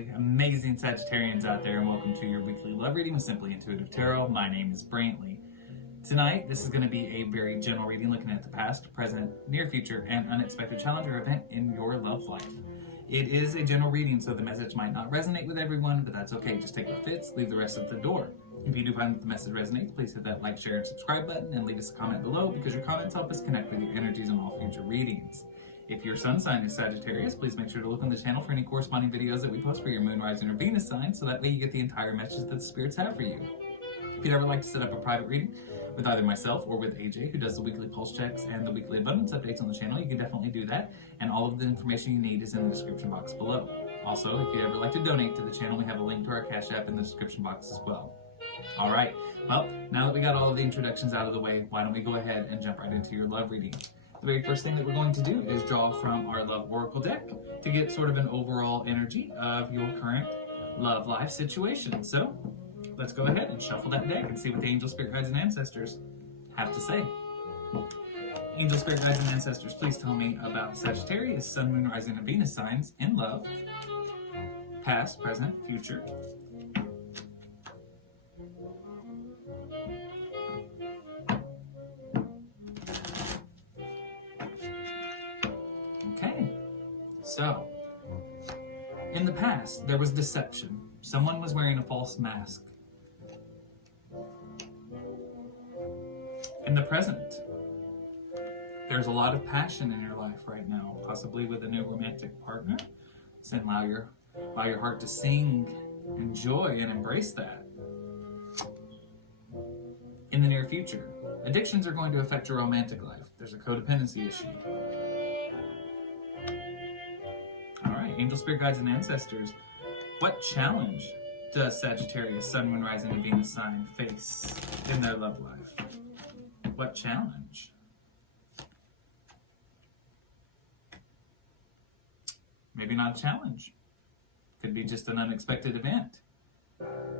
my amazing Sagittarians out there, and welcome to your weekly love reading with Simply Intuitive Tarot. My name is Brantley. Tonight, this is going to be a very general reading looking at the past, present, near future, and unexpected challenge or event in your love life. It is a general reading, so the message might not resonate with everyone, but that's okay. Just take what fits, leave the rest at the door. If you do find that the message resonates, please hit that like, share, and subscribe button, and leave us a comment below because your comments help us connect with your energies in all future readings. If your sun sign is Sagittarius, please make sure to look on the channel for any corresponding videos that we post for your moon, rising, or Venus sign, so that way you get the entire message that the spirits have for you. If you'd ever like to set up a private reading with either myself or with AJ, who does the weekly pulse checks and the weekly abundance updates on the channel, you can definitely do that, and all of the information you need is in the description box below. Also, if you'd ever like to donate to the channel, we have a link to our Cash App in the description box as well. All right, well, now that we got all of the introductions out of the way, why don't we go ahead and jump right into your love reading. The very first thing that we're going to do is draw from our Love Oracle deck to get sort of an overall energy of your current love life situation. So let's go ahead and shuffle that deck and see what the angel, spirit guides, and ancestors have to say. Angel, spirit guides, and ancestors, please tell me about Sagittarius, Sun, Moon, Rising, and Venus signs in love, past, present, future. Okay, so in the past, there was deception. Someone was wearing a false mask. In the present, there's a lot of passion in your life right now, possibly with a new romantic partner. So allow your heart to sing, enjoy, and embrace that. In the near future, addictions are going to affect your romantic life. There's a codependency issue. All right, angel, spirit guides, and ancestors, what challenge does Sagittarius, Sun, Moon, Rising, and Venus sign face in their love life? What challenge? Maybe not a challenge. Could be just an unexpected event.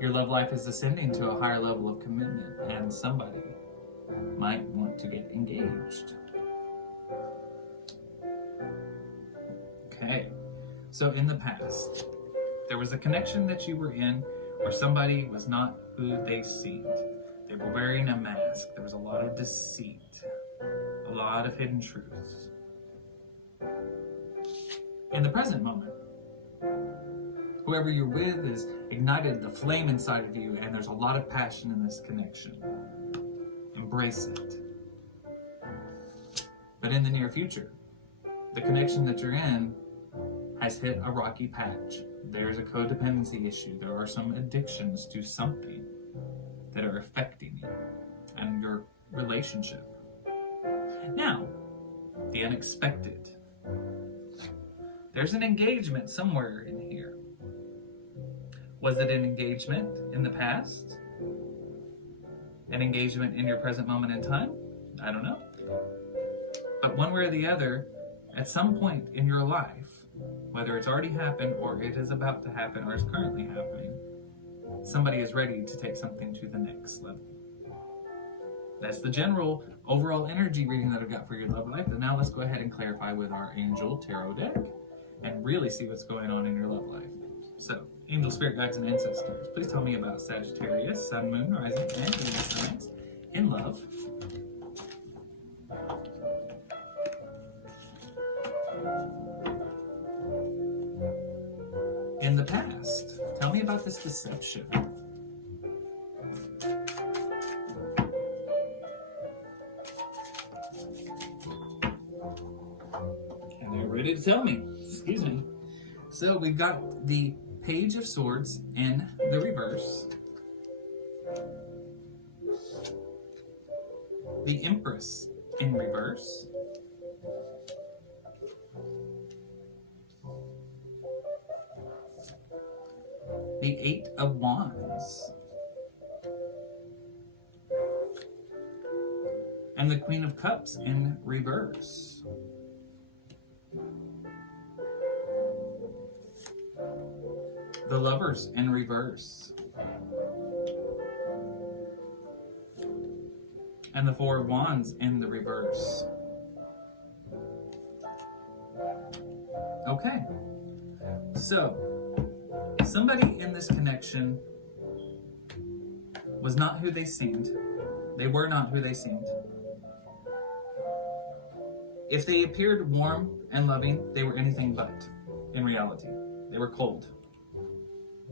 Your love life is ascending to a higher level of commitment, and somebody might want to get engaged. Okay, so in the past, there was a connection that you were in where somebody was not who they seemed. They were wearing a mask. There was a lot of deceit, a lot of hidden truths. In the present moment, whoever you're with has ignited the flame inside of you, and there's a lot of passion in this connection. Embrace it. But in the near future, the connection that you're in has hit a rocky patch. There's a codependency issue. There are some addictions to something that are affecting you and your relationship. Now, the unexpected. There's an engagement somewhere in here. Was it an engagement in the past? An engagement in your present moment in time? I don't know. But one way or the other, at some point in your life, whether it's already happened or it is about to happen or is currently happening, somebody is ready to take something to the next level. That's the general overall energy reading that I've got for your love life. But now let's go ahead and clarify with our angel tarot deck and really see what's going on in your love life. So, angel, spirit guides, and ancestors, please tell me about Sagittarius, Sun, Moon, Rising, and Venus signs in love, in the past. Tell me about this deception. And they're ready to tell me. Excuse me. So we've got the Page of Swords in the reverse, the Empress in reverse, the Eight of Wands, and the Queen of Cups in reverse. The Lovers in reverse. And the Four of Wands in the reverse. Okay. So, Somebody in this connection was not who they seemed. They were not who they seemed. If they appeared warm and loving, they were anything but. In reality, they were cold,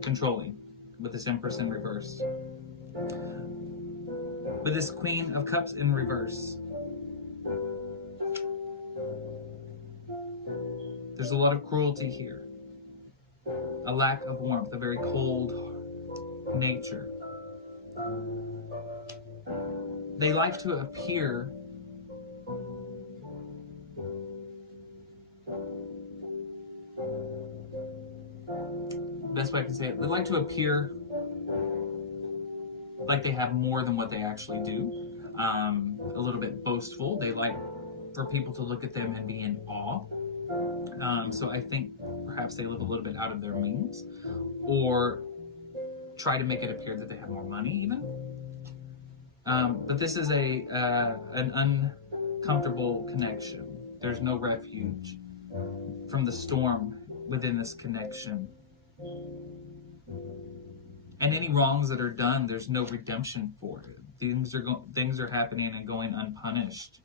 controlling, with this Empress in reverse. With this Queen of Cups in reverse, there's a lot of cruelty here. A lack of warmth, a very cold nature. They like to appear best way I can say it, they like to appear like they have more than what they actually do. A little bit boastful. They like for people to look at them and be in awe. So I think perhaps they live a little bit out of their means, or try to make it appear that they have more money even. But this is an uncomfortable connection. There's no refuge from the storm within this connection. And any wrongs that are done, there's no redemption for it. Things are happening and going unpunished.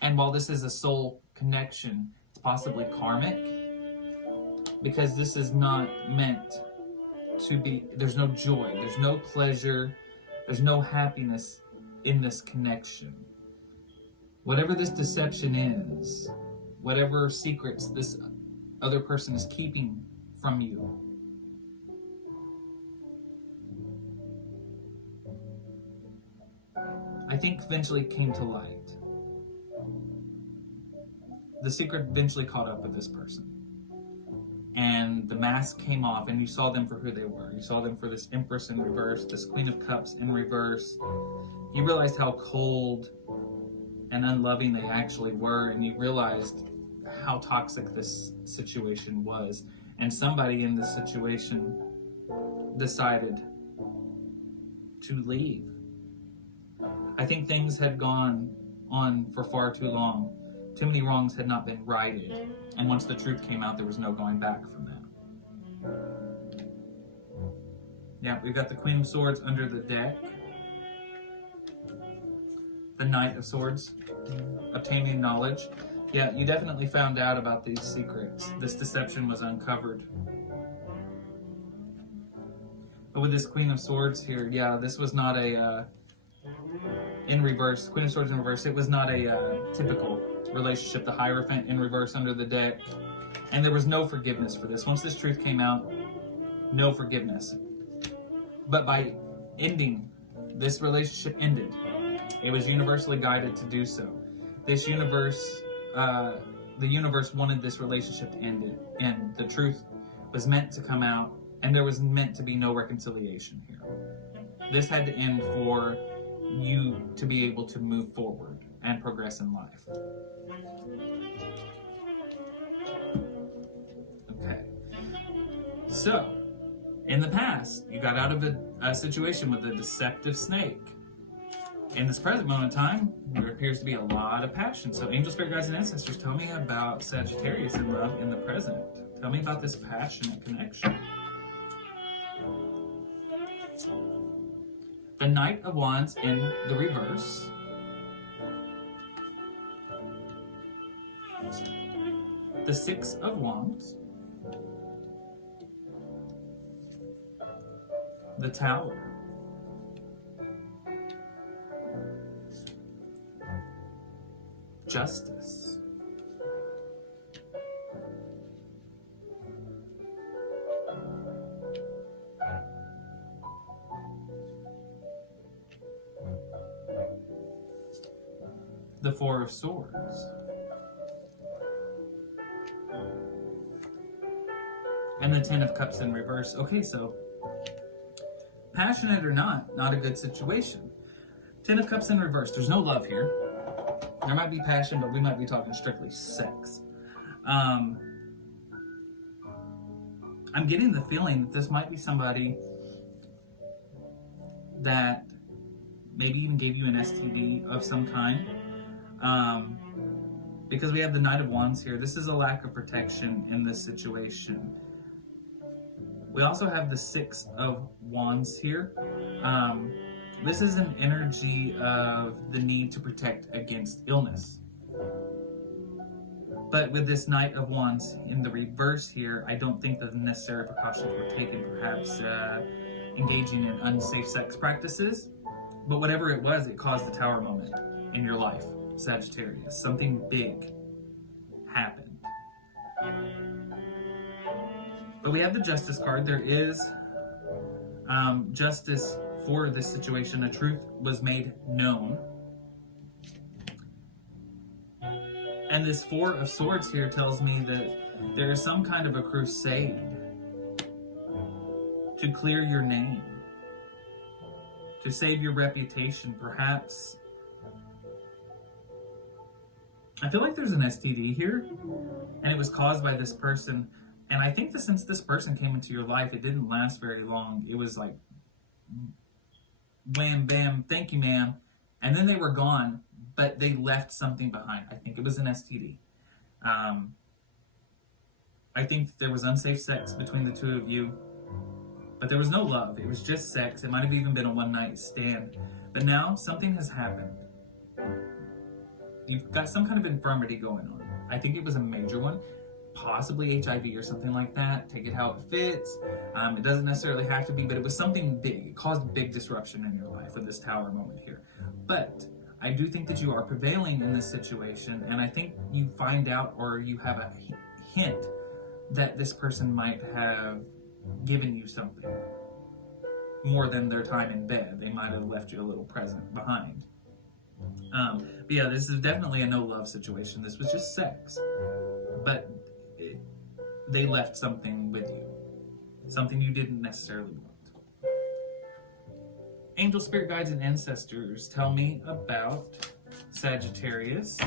And while this is a soul connection, it's possibly karmic, because this is not meant to be, there's no joy, there's no pleasure, there's no happiness in this connection. Whatever this deception is, whatever secrets this other person is keeping from you, I think eventually came to light. The secret eventually caught up with this person. And the mask came off, and you saw them for who they were. You saw them for this Empress in reverse, this Queen of Cups in reverse. You realized how cold and unloving they actually were, and you realized how toxic this situation was. And somebody in this situation decided to leave. I think things had gone on for far too long. Too many wrongs had not been righted. And once the truth came out, there was no going back from that. Yeah, we've got the Queen of Swords under the deck. The Knight of Swords, obtaining knowledge. Yeah, you definitely found out about these secrets. This deception was uncovered. But with this Queen of Swords here, yeah, this was not a, in reverse, Queen of Swords in reverse, it was not a typical relationship. The Hierophant in reverse under the deck. And there was no forgiveness for this. Once this truth came out, no forgiveness. But by ending, this relationship ended. It was universally guided to do so. This universe, the universe wanted this relationship to end it. And the truth was meant to come out, and there was meant to be no reconciliation here. This had to end for you to be able to move forward and progress in life. Okay. So, in the past, you got out of a situation with a deceptive snake. In this present moment in time, there appears to be a lot of passion. So, angel, spirit guides, and ancestors, tell me about Sagittarius in love in the present. Tell me about this passionate connection. The Knight of Wands in the reverse. The Six of Wands. The Tower. Justice. The Four of Swords. And the Ten of Cups in reverse. Okay, so passionate or not a good situation. Ten of Cups in reverse. There's no love here. There might be passion, but we might be talking strictly sex. I'm getting the feeling that this might be somebody that maybe even gave you an STD of some kind. Because we have the Knight of Wands here. This is a lack of protection in this situation. We also have the Six of Wands here. This is an energy of the need to protect against illness. But with this Knight of Wands in the reverse here, I don't think that the necessary precautions were taken, perhaps engaging in unsafe sex practices. But whatever it was, it caused the Tower moment in your life, Sagittarius. Something big happened. But we have the Justice card. There is justice for this situation. A truth was made known. And this Four of Swords here tells me that there is some kind of a crusade to clear your name, to save your reputation, perhaps. I feel like there's an STD here, and it was caused by this person. And I think that since this person came into your life, it didn't last very long. It was like, wham, bam, thank you, ma'am. And then they were gone, but they left something behind. I think it was an STD. I think there was unsafe sex between the two of you, but there was no love. It was just sex. It might have even been a one-night stand. But now something has happened. You've got some kind of infirmity going on. I think it was a major one, possibly HIV or something like that. Take it how it fits. It doesn't necessarily have to be, but it was something big. It caused a big disruption in your life with this Tower moment here. But I do think that you are prevailing in this situation, and I think you find out, or you have a hint that this person might have given you something more than their time in bed. They might have left you a little present behind. But yeah, this is definitely a no love situation. This was just sex, but they left something with you, something you didn't necessarily want. Angel, spirit guides, and ancestors tell me about Sagittarius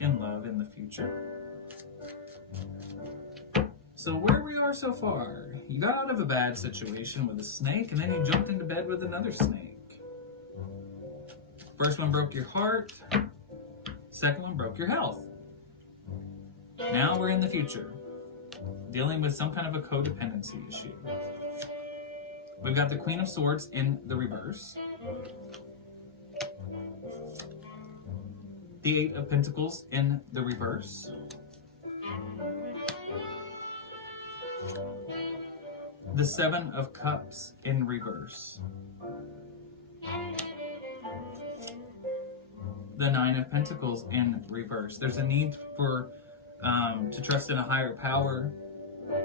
in love in the future. So where we are so far, you got out of a bad situation with a snake, and then you jumped into bed with another snake. First one broke your heart, second one broke your health. Now we're in the future, dealing with some kind of a codependency issue. We've got the Queen of Swords in the reverse, the Eight of Pentacles in the reverse, the Seven of Cups in reverse, the Nine of Pentacles in reverse. There's a need for to trust in a higher power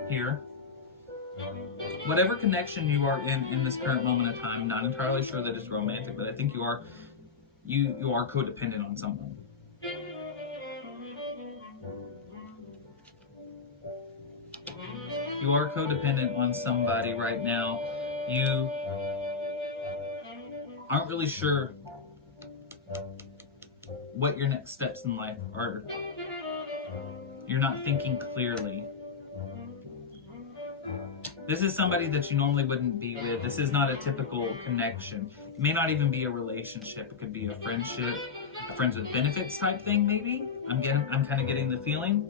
here. Whatever connection you are in this current moment of time, I'm not entirely sure that it's romantic, but I think you are codependent on someone. You are codependent on somebody right now. You aren't really sure what your next steps in life are. You're not thinking clearly. This is somebody that you normally wouldn't be with. This is not a typical connection. It may not even be a relationship. It could be a friendship, a friends with benefits type thing, maybe. I'm kind of getting the feeling.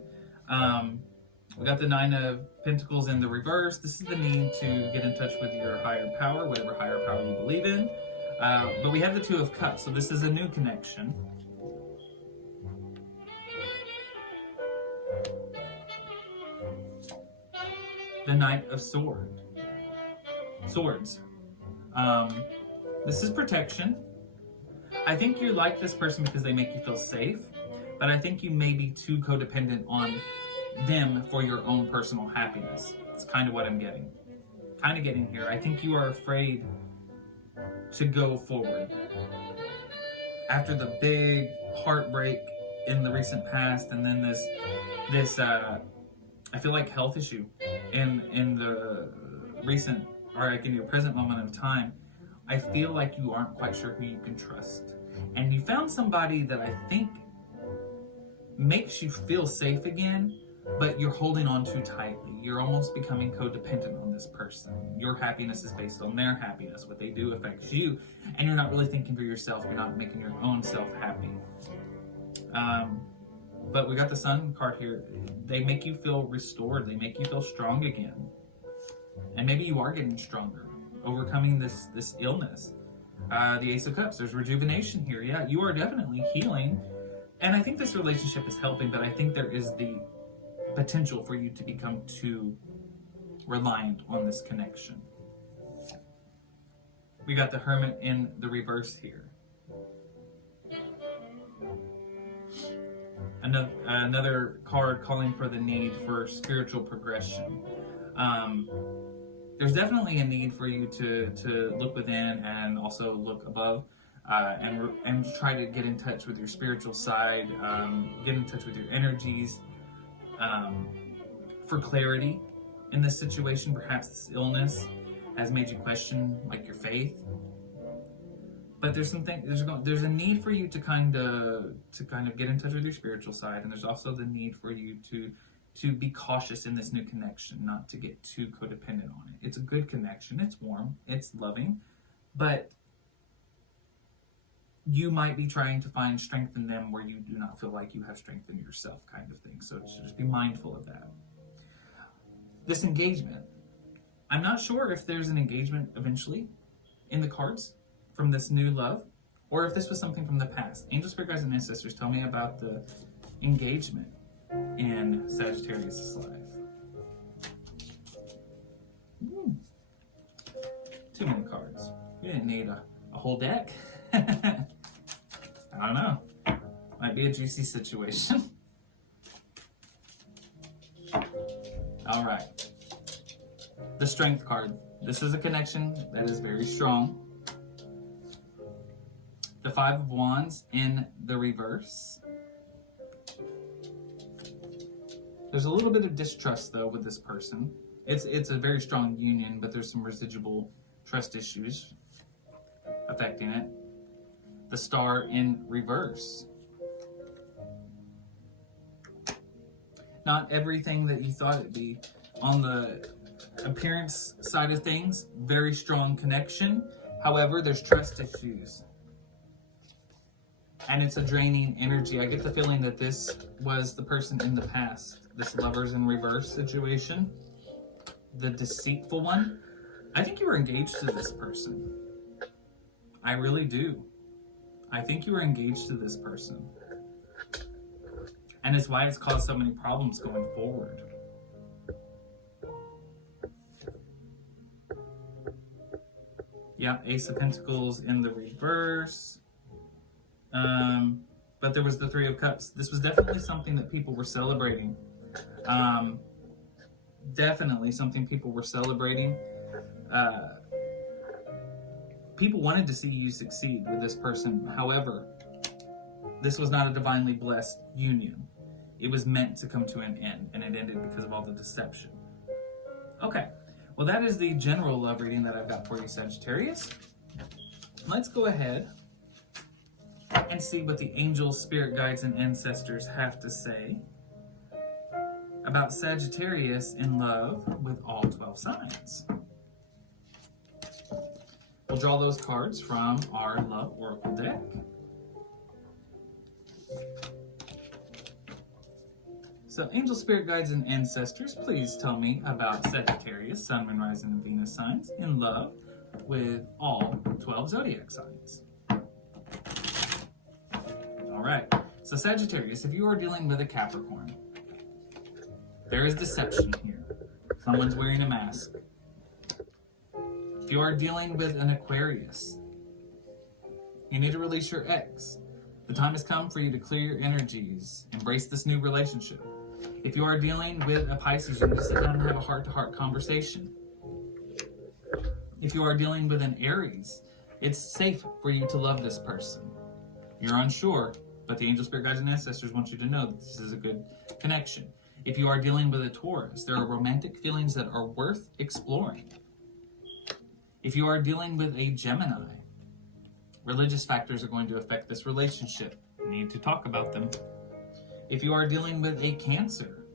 We got the Nine of Pentacles in the reverse. This is the need to get in touch with your higher power, whatever higher power you believe in. But we have the Two of Cups, so this is a new connection. The Knight of Swords. This is protection. I think you like this person because they make you feel safe, but I think you may be too codependent on them for your own personal happiness. It's kind of what I'm getting. Here. I think you are afraid to go forward. After the big heartbreak in the recent past, and then this I feel like health issue in the recent, or like in your present moment of time, I feel like you aren't quite sure who you can trust. And you found somebody that I think makes you feel safe again, but you're holding on too tightly. You're almost becoming codependent on this person. Your happiness is based on their happiness. What they do affects you, and you're not really thinking for yourself. You're not making your own self happy. But we got the Sun card here. They make you feel restored. They make you feel strong again. And maybe you are getting stronger, overcoming this illness. The Ace of Cups, there's rejuvenation here. Yeah, you are definitely healing. And I think this relationship is helping, but I think there is the potential for you to become too reliant on this connection. We got the Hermit in the reverse here. Another card calling for the need for spiritual progression. There's definitely a need for you to look within and also look above, and try to get in touch with your spiritual side, get in touch with your energies, for clarity in this situation. Perhaps this illness has made you question like your faith. But there's a need for you to kind of get in touch with your spiritual side, and there's also the need for you to be cautious in this new connection, not to get too codependent on it. It's a good connection, it's warm, it's loving, but you might be trying to find strength in them where you do not feel like you have strength in yourself, kind of thing. So just be mindful of that. This engagement, I'm not sure if there's an engagement eventually in the cards from this new love, or if this was something from the past. Angel, spirit guides, and ancestors, tell me about the engagement in Sagittarius' life. Too many cards. You didn't need a whole deck. I don't know. Might be a juicy situation. All right. The Strength card. This is a connection that is very strong. The Five of Wands in the reverse. There's a little bit of distrust though with this person. It's a very strong union, but there's some residual trust issues affecting it. The Star in reverse. Not everything that you thought it'd be. On the appearance side of things, very strong connection. However, there's trust issues. And it's a draining energy. I get the feeling that this was the person in the past. This Lovers in reverse situation. The deceitful one. I think you were engaged to this person. I really do. I think you were engaged to this person. And it's why it's caused so many problems going forward. Yeah, Ace of Pentacles in the reverse. But there was the Three of Cups. This was definitely something that people were celebrating. Definitely something people were celebrating. People wanted to see you succeed with this person. However, this was not a divinely blessed union. It was meant to come to an end, and it ended because of all the deception. Okay, well that is the general love reading that I've got for you, Sagittarius. Let's go ahead and see what the angels, spirit guides, and ancestors have to say about Sagittarius in love with all 12 signs. We'll draw those cards from our Love Oracle deck. So, angel, spirit guides, and ancestors, please tell me about Sagittarius, Sun, Moon, Rising, and Venus signs in love with all 12 zodiac signs. All right. So, Sagittarius, if you are dealing with a Capricorn, there is deception here. Someone's wearing a mask. If you are dealing with an Aquarius, you need to release your ex. The time has come for you to clear your energies. Embrace this new relationship. If you are dealing with a Pisces, you need to sit down and have a heart-to-heart conversation. If you are dealing with an Aries, it's safe for you to love this person. You're unsure, but the angel, spirit guides, and ancestors want you to know that this is a good connection. If you are dealing with a Taurus, there are romantic feelings that are worth exploring. If you are dealing with a Gemini, religious factors are going to affect this relationship. You need to talk about them. If you are dealing with a Cancer,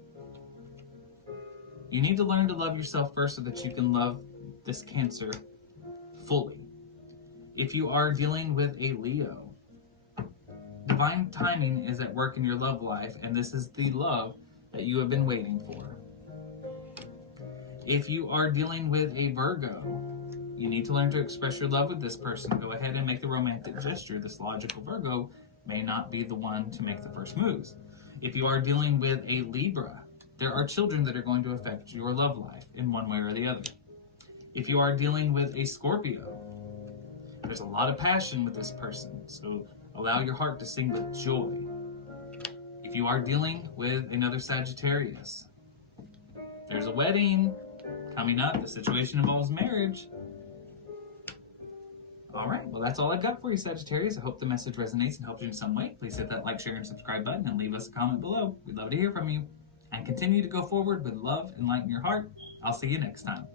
you need to learn to love yourself first so that you can love this Cancer fully. If you are dealing with a Leo, divine timing is at work in your love life, and this is the love that you have been waiting for. If you are dealing with a Virgo, you need to learn to express your love with this person. Go ahead and make the romantic gesture. This logical Virgo may not be the one to make the first moves. If you are dealing with a Libra, there are children that are going to affect your love life in one way or the other. If you are dealing with a Scorpio, there's a lot of passion with this person, so allow your heart to sing with joy. If you are dealing with another Sagittarius, there's a wedding coming up. The situation involves marriage. All right, well, that's all I've got for you, Sagittarius. I hope the message resonates and helps you in some way. Please hit that like, share, and subscribe button and leave us a comment below. We'd love to hear from you. And continue to go forward with love and light in your heart. I'll see you next time.